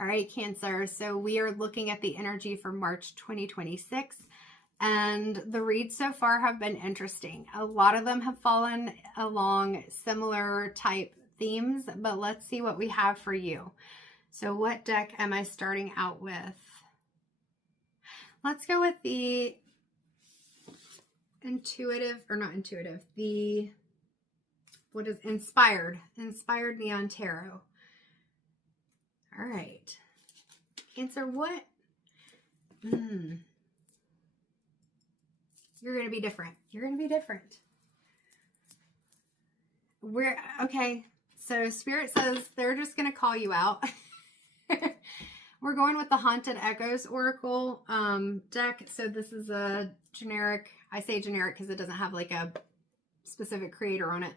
All right, Cancer. So we are looking at the energy for March 2026. And the reads so far have been interesting. A lot of them have fallen along similar type themes, but let's see what we have for you. So what deck am I starting out with? Let's go with the intuitive, or not intuitive, the, what is inspired Neon Tarot. All right. Cancer, what? You're going to be different. You're going to be different. Okay. So Spirit says they're just going to call you out. We're going with the Haunted Echoes Oracle deck. So this is a generic, I say generic because it doesn't have like a specific creator on it,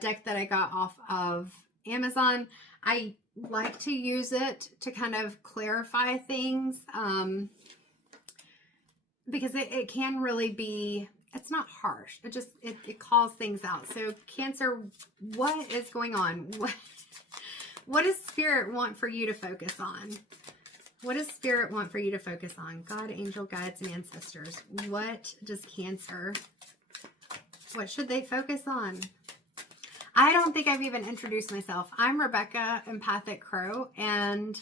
deck that I got off of Amazon. I like to use it to kind of clarify things because it can really be, it's not harsh. It calls things out. So Cancer, what is going on? What does Spirit want for you to focus on? What does Spirit want for you to focus on? God, angel, guides, and ancestors. What does Cancer, what should they focus on? I don't think I've even introduced myself. I'm Rebecca, Empathic Crow, and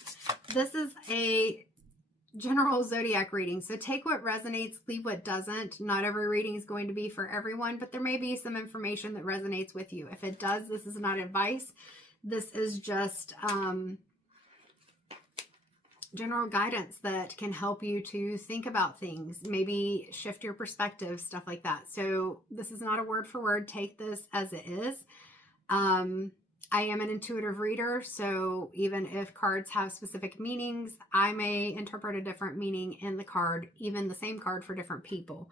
this is a general zodiac reading. So take what resonates, leave what doesn't. Not every reading is going to be for everyone, but there may be some information that resonates with you. If it does, this is not advice. This is just general guidance that can help you to think about things, maybe shift your perspective, stuff like that. So this is not a word for word. Take this as it is. I am an intuitive reader, so even if cards have specific meanings, I may interpret a different meaning in the card, even the same card for different people.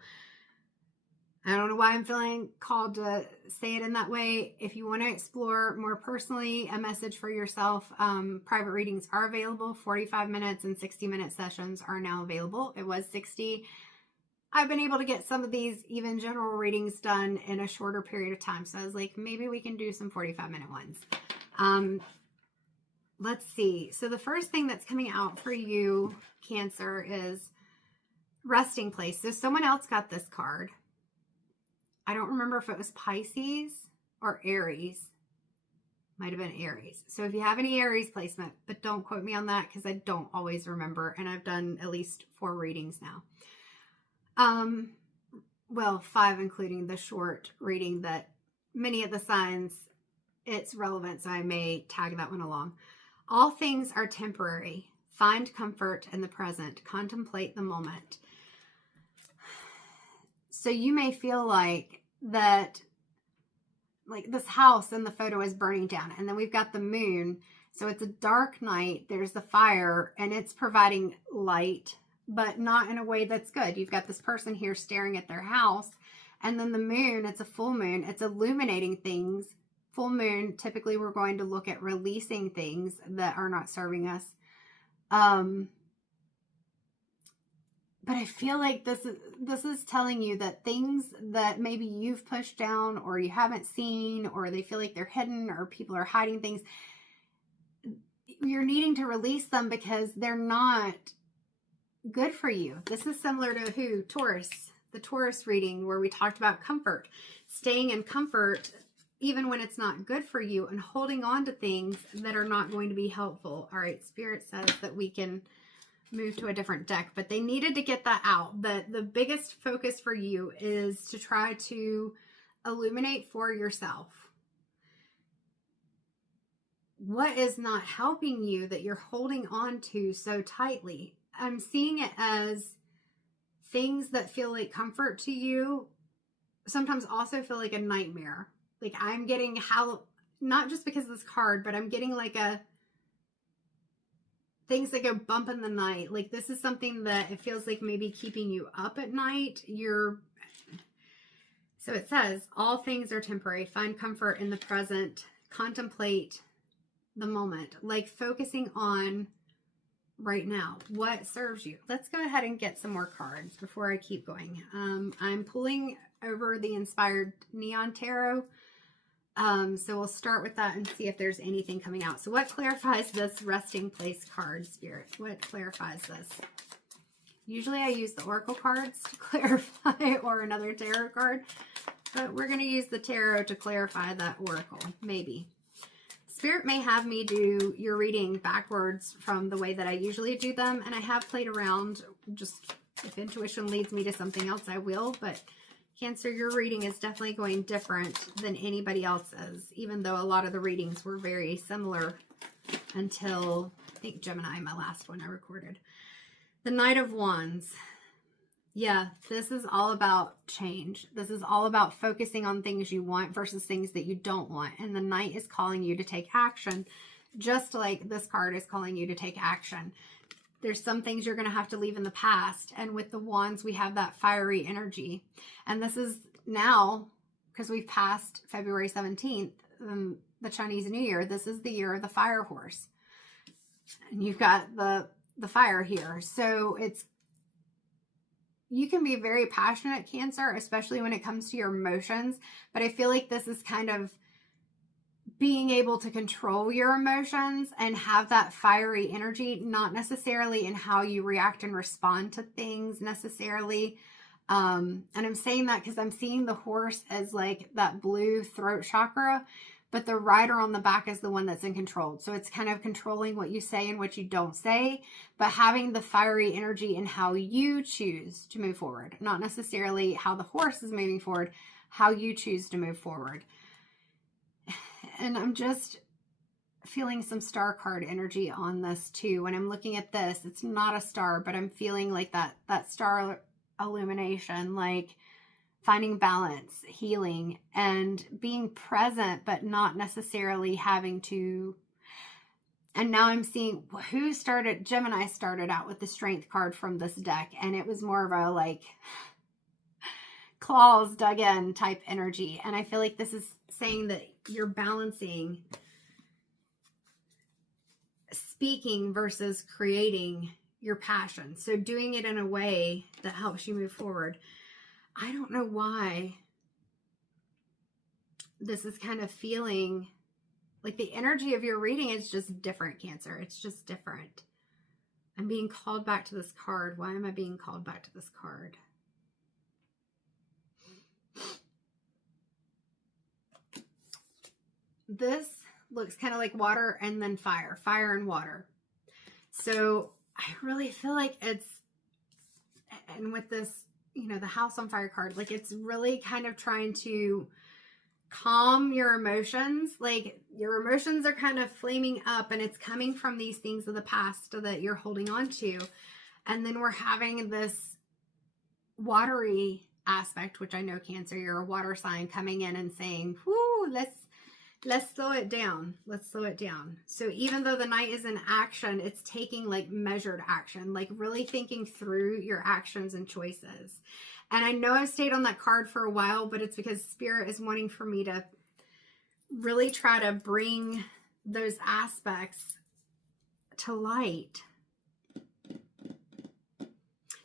I don't know why I'm feeling called to say it in that way. If you want to explore more personally, a message for yourself, private readings are available. 45 minutes and 60-minute sessions are now available. It was 60. I've been able to get some of these even general readings done in a shorter period of time. So I was like, maybe we can do some 45-minute ones. Let's see. So the first thing that's coming out for you, Cancer, is resting place. So someone else got this card. I don't remember if it was Pisces or Aries. Might have been Aries. So if you have any Aries placement, but don't quote me on that because I don't always remember. And I've done at least 4 readings now. Well, 5, including the short reading that many of the signs, it's relevant, so I may tag that one along. All things are temporary. Find comfort in the present. Contemplate the moment. So you may feel like that, like this house in the photo is burning down, and then we've got the moon. So it's a dark night. There's the fire, and it's providing light, but not in a way that's good. You've got this person here staring at their house, and then the moon, it's a full moon. It's illuminating things. Full moon, typically we're going to look at releasing things that are not serving us. But I feel like this is telling you that things that maybe you've pushed down or you haven't seen, or they feel like they're hidden, or people are hiding things, you're needing to release them because they're not good for you. This is similar to who? Taurus. The Taurus reading where we talked about comfort. Staying in comfort even when it's not good for you, and holding on to things that are not going to be helpful. All right, Spirit says that we can move to a different deck, but they needed to get that out. The biggest focus for you is to try to illuminate for yourself. What is not helping you that you're holding on to so tightly? I'm seeing it as things that feel like comfort to you sometimes also feel like a nightmare. Like I'm getting not just because of this card, but I'm getting like things that go bump in the night. Like this is something that it feels like maybe keeping you up at night. So it says, all things are temporary. Find comfort in the present. Contemplate the moment. Like focusing on right now. What serves you? Let's go ahead and get some more cards before I keep going. I'm pulling over the Inspired Neon Tarot. So we'll start with that and see if there's anything coming out. So what clarifies this resting place card, Spirit? What clarifies this? Usually I use the Oracle cards to clarify, or another tarot card, but we're going to use the tarot to clarify that Oracle, maybe. Spirit may have me do your reading backwards from the way that I usually do them, and I have played around. Just if intuition leads me to something else, I will, but Cancer, your reading is definitely going different than anybody else's, even though a lot of the readings were very similar until, I think, Gemini, my last one I recorded. The Knight of Wands. Yeah, this is all about change. This is all about focusing on things you want versus things that you don't want. And the Knight is calling you to take action, just like this card is calling you to take action. There's some things you're going to have to leave in the past. And with the Wands, we have that fiery energy. And this is now, because we've passed February 17th, the Chinese New Year, this is the year of the fire horse. And you've got the fire here. So you can be very passionate, Cancer, especially when it comes to your emotions. But I feel like this is kind of being able to control your emotions and have that fiery energy, not necessarily in how you react and respond to things necessarily. And I'm saying that because I'm seeing the horse as like that blue throat chakra, but the rider on the back is the one that's in control. So it's kind of controlling what you say and what you don't say, but having the fiery energy in how you choose to move forward, not necessarily how the horse is moving forward, how you choose to move forward. And I'm just feeling some star card energy on this too. When I'm looking at this, it's not a star, but I'm feeling like that star illumination, like finding balance, healing, and being present, but not necessarily having to. And now I'm seeing Gemini started out with the Strength card from this deck, and it was more of a like claws dug in type energy. And I feel like this is saying that you're balancing speaking versus creating your passion. So doing it in a way that helps you move forward. I don't know why this is kind of feeling like the energy of your reading is just different, Cancer. It's just different. I'm being called back to this card. Why am I being called back to this card? This looks kind of like water and then fire and water. So I really feel like and with this, the House on Fire card, like it's really kind of trying to calm your emotions. Like your emotions are kind of flaming up, and it's coming from these things of the past that you're holding on to. And then we're having this watery aspect, which I know, Cancer, you're a water sign, coming in and saying, whoo, let's slow it down. Let's slow it down. So even though the Knight is in action, it's taking like measured action, like really thinking through your actions and choices. And I know I've stayed on that card for a while, but it's because Spirit is wanting for me to really try to bring those aspects to light.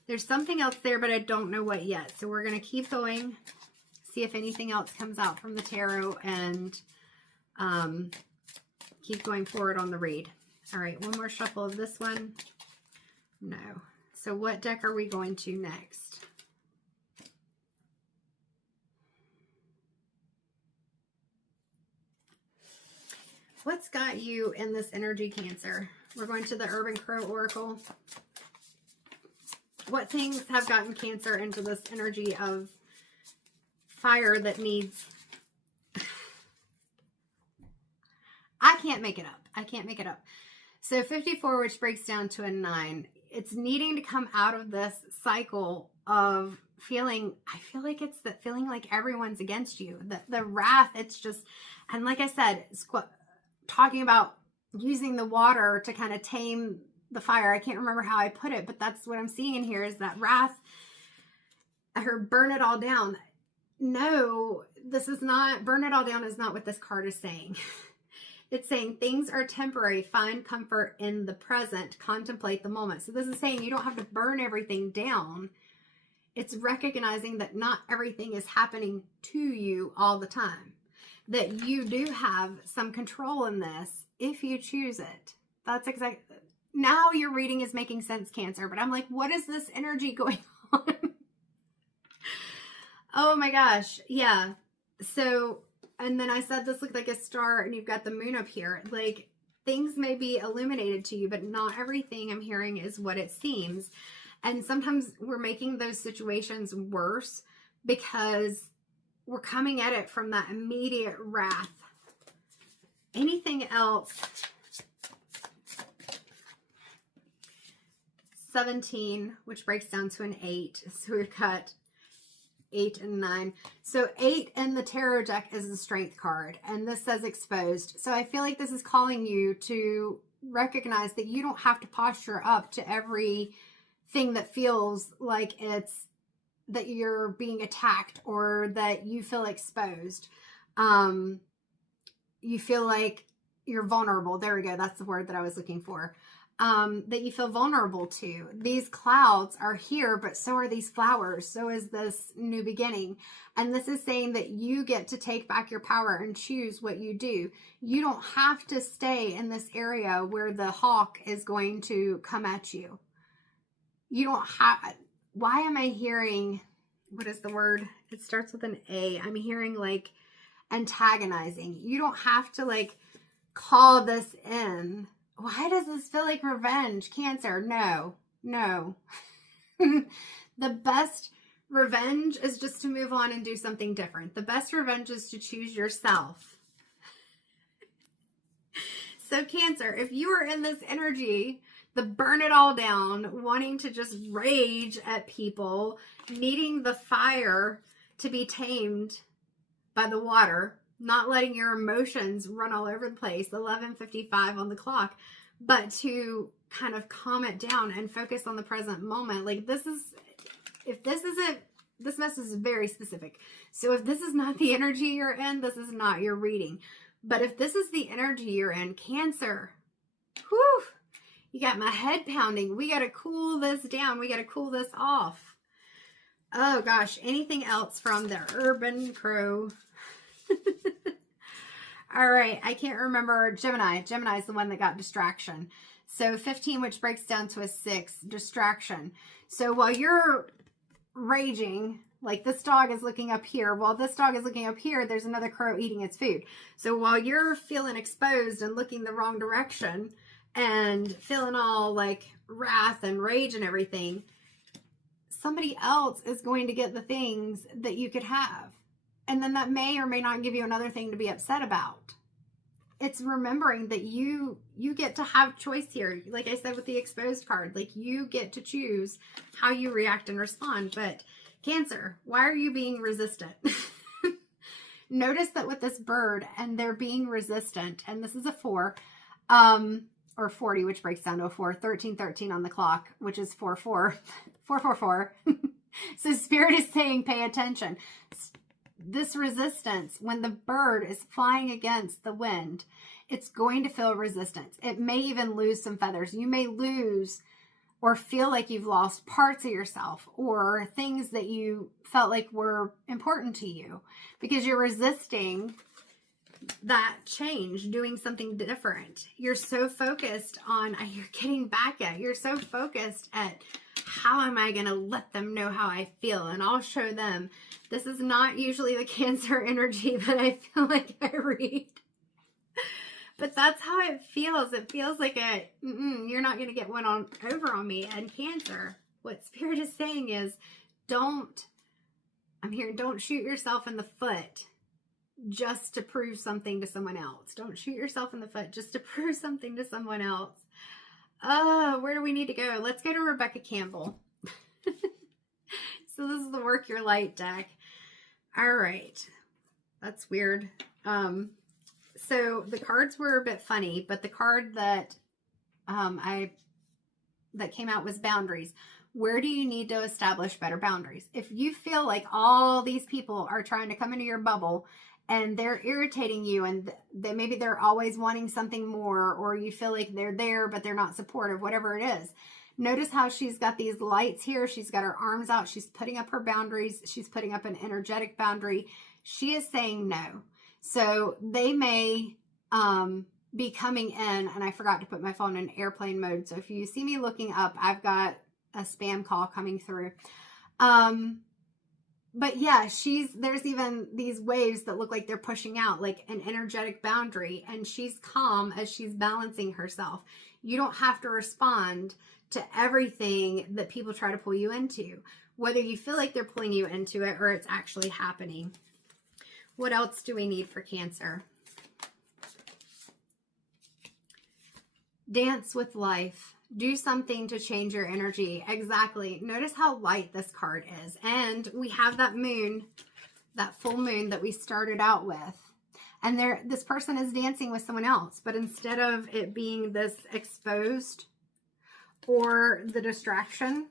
There's something else there, but I don't know what yet. So we're going to keep going, see if anything else comes out from the tarot, and keep going forward on the read. All right, one more shuffle of this one. No. So what deck are we going to next? What's got you in this energy, Cancer? We're going to the Urban Crow Oracle. What things have gotten Cancer into this energy of fire that needs... I can't make it up. I can't make it up. So 54, which breaks down to a 9. It's needing to come out of this cycle of feeling, I feel like it's that feeling like everyone's against you. The wrath, it's just, and like I said, talking about using the water to kind of tame the fire. I can't remember how I put it, but that's what I'm seeing in here, is that wrath, or burn it all down. No, this is not, burn it all down is not what this card is saying. It's saying things are temporary. Find comfort in the present. Contemplate the moment. So this is saying you don't have to burn everything down. It's recognizing that not everything is happening to you all the time. that you do have some control in this if you choose it. That's exactly, now your reading is making sense, Cancer, but I'm like, what is this energy going on? Oh my gosh. Yeah. So, and then I said this looked like a star and you've got the moon up here. Like, things may be illuminated to you, but not everything I'm hearing is what it seems. And sometimes we're making those situations worse because we're coming at it from that immediate wrath. Anything else? 17, which breaks down to an 8. So we've got 8 and 9. So 8 in the tarot deck is the strength card, and this says exposed. So I feel like this is calling you to recognize that you don't have to posture up to everything that feels like it's that you're being attacked or that you feel exposed. You feel like you're vulnerable. There we go. That's the word that I was looking for. That you feel vulnerable to. These clouds are here, but so are these flowers. So is this new beginning. And this is saying that you get to take back your power and choose what you do. You don't have to stay in this area where the hawk is going to come at you. You don't have, why am I hearing, what is the word? It starts with an A. I'm hearing like antagonizing. You don't have to like call this in. Why does this feel like revenge? Cancer, no, no. The best revenge is just to move on and do something different. The best revenge is to choose yourself. So Cancer, if you are in this energy, the burn it all down, wanting to just rage at people, needing the fire to be tamed by the water, not letting your emotions run all over the place, 11:55 on the clock, but to kind of calm it down and focus on the present moment. Like this is, if this isn't, this message is very specific. So if this is not the energy you're in, this is not your reading. But if this is the energy you're in, Cancer, whew, you got my head pounding. We got to cool this down. We got to cool this off. Oh gosh, anything else from the Urban Crow? All right, I can't remember. Gemini. Gemini is the one that got distraction. So 15, which breaks down to a 6, distraction. So while you're raging, like this dog is looking up here, while this dog is looking up here, there's another crow eating its food. So while you're feeling exposed and looking the wrong direction and feeling all like wrath and rage and everything, somebody else is going to get the things that you could have. And then that may or may not give you another thing to be upset about. It's remembering that you get to have choice here. Like I said with the exposed card, like you get to choose how you react and respond. But Cancer, why are you being resistant? Notice that with this bird and they're being resistant, and this is a 4, or 40, which breaks down to a 4, 13:13 on the clock, which is 444. So Spirit is saying, pay attention. This resistance, when the bird is flying against the wind, it's going to feel resistance. It may even lose some feathers. You may lose or feel like you've lost parts of yourself or things that you felt like were important to you because you're resisting that change, doing something different. You're so focused on, you're getting back at, you're so focused at how am I going to let them know how I feel, and I'll show them. This is not usually the Cancer energy that I feel like I read. But that's how it feels. It feels like you're not going to get one over on me. And Cancer, what Spirit is saying is don't shoot yourself in the foot just to prove something to someone else. Don't shoot yourself in the foot just to prove something to someone else. Where do we need to go? Let's go to Rebecca Campbell. So this is the Work Your Light deck. All right. That's weird. So the cards were a bit funny, but the card that that came out was boundaries. Where do you need to establish better boundaries? If you feel like all these people are trying to come into your bubble and they're irritating you and maybe they're always wanting something more, or you feel like they're there but they're not supportive, whatever it is. Notice how she's got these lights here. She's got her arms out. She's putting up her boundaries. She's putting up an energetic boundary. She is saying no. So they may be coming in, and I forgot to put my phone in airplane mode. So if you see me looking up, I've got a spam call coming through. But yeah, there's even these waves that look like they're pushing out, like an energetic boundary, and she's calm as she's balancing herself. You don't have to respond to everything that people try to pull you into, whether you feel like they're pulling you into it or it's actually happening. What else do we need for Cancer? Dance with life. Do something to change your energy. Exactly. Notice how light this card is. And we have that moon, that full moon that we started out with. And this person is dancing with someone else. But instead of it being this exposed or the distraction,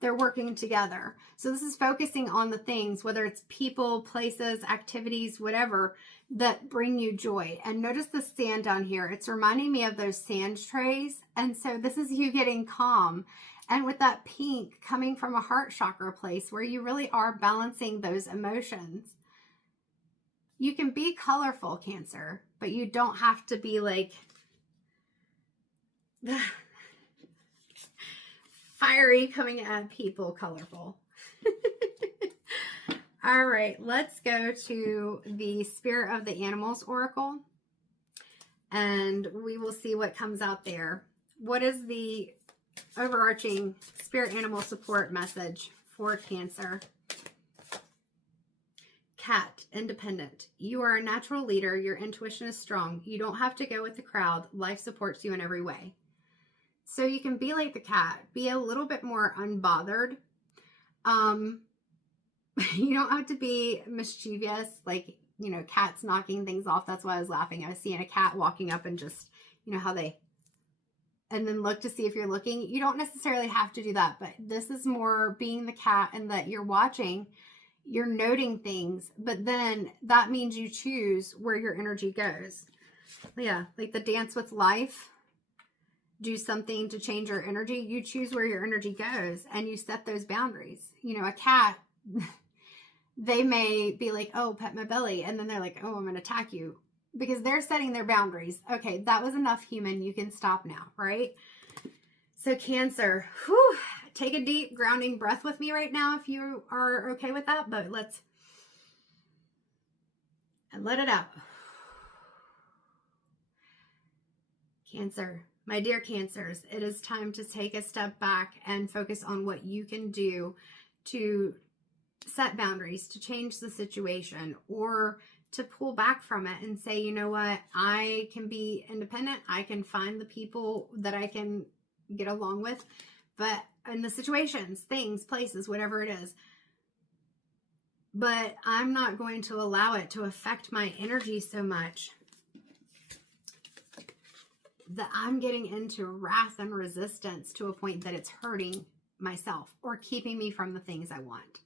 they're working together. So this is focusing on the things, whether it's people, places, activities, whatever, that bring you joy. And notice the sand down here. It's reminding me of those sand trays. And so this is you getting calm. And with that pink coming from a heart chakra place where you really are balancing those emotions. You can be colorful, Cancer, but you don't have to be like fiery coming at people colorful. All right, let's go to the Spirit of the Animals Oracle, and we will see what comes out there. What is the overarching Spirit Animal support message for Cancer? Cat, independent. You are a natural leader. Your intuition is strong. You don't have to go with the crowd. Life supports you in every way. So you can be like the cat, be a little bit more unbothered. You don't have to be mischievous, like, you know, cats knocking things off. That's why I was laughing. I was seeing a cat walking up and just, you know, how they, and then look to see if you're looking. You don't necessarily have to do that, but this is more being the cat and that you're watching, you're noting things, but then that means you choose where your energy goes. Yeah, like the dance with life. Do something to change your energy. You choose where your energy goes and you set those boundaries. You know, a cat, they may be like, oh, pet my belly. And then they're like, oh, I'm going to attack you because they're setting their boundaries. Okay, that was enough, human. You can stop now, right? So Cancer, whew, take a deep grounding breath with me right now if you are okay with that. But and let it out. Cancer. My dear Cancers, it is time to take a step back and focus on what you can do to set boundaries, to change the situation, or to pull back from it and say, you know what, I can be independent. I can find the people that I can get along with, but in the situations, things, places, whatever it is, but I'm not going to allow it to affect my energy so much that I'm getting into wrath and resistance to a point that it's hurting myself or keeping me from the things I want.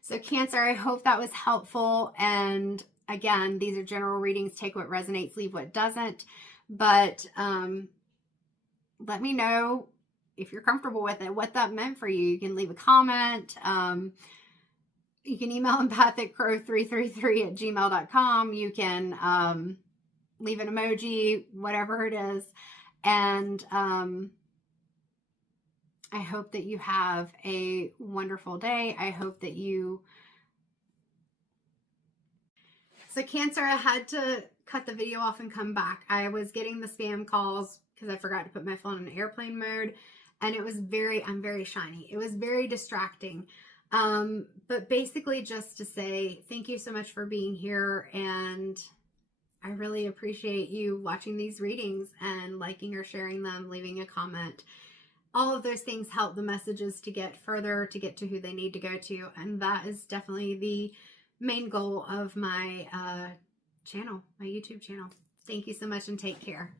So Cancer, I hope that was helpful. And again, these are general readings. Take what resonates, leave what doesn't. But let me know if you're comfortable with it, what that meant for you. You can leave a comment. You can email empathicrow333@gmail.com. You can leave an emoji, whatever it is. And I hope that you have a wonderful day. I hope that So Cancer, I had to cut the video off and come back. I was getting the spam calls because I forgot to put my phone in airplane mode. And it was I'm very shiny. It was very distracting. But basically just to say thank you so much for being here, and I really appreciate you watching these readings and liking or sharing them, leaving a comment. All of those things help the messages to get further, to get to who they need to go to. And that is definitely the main goal of my channel, my YouTube channel. Thank you so much and take care.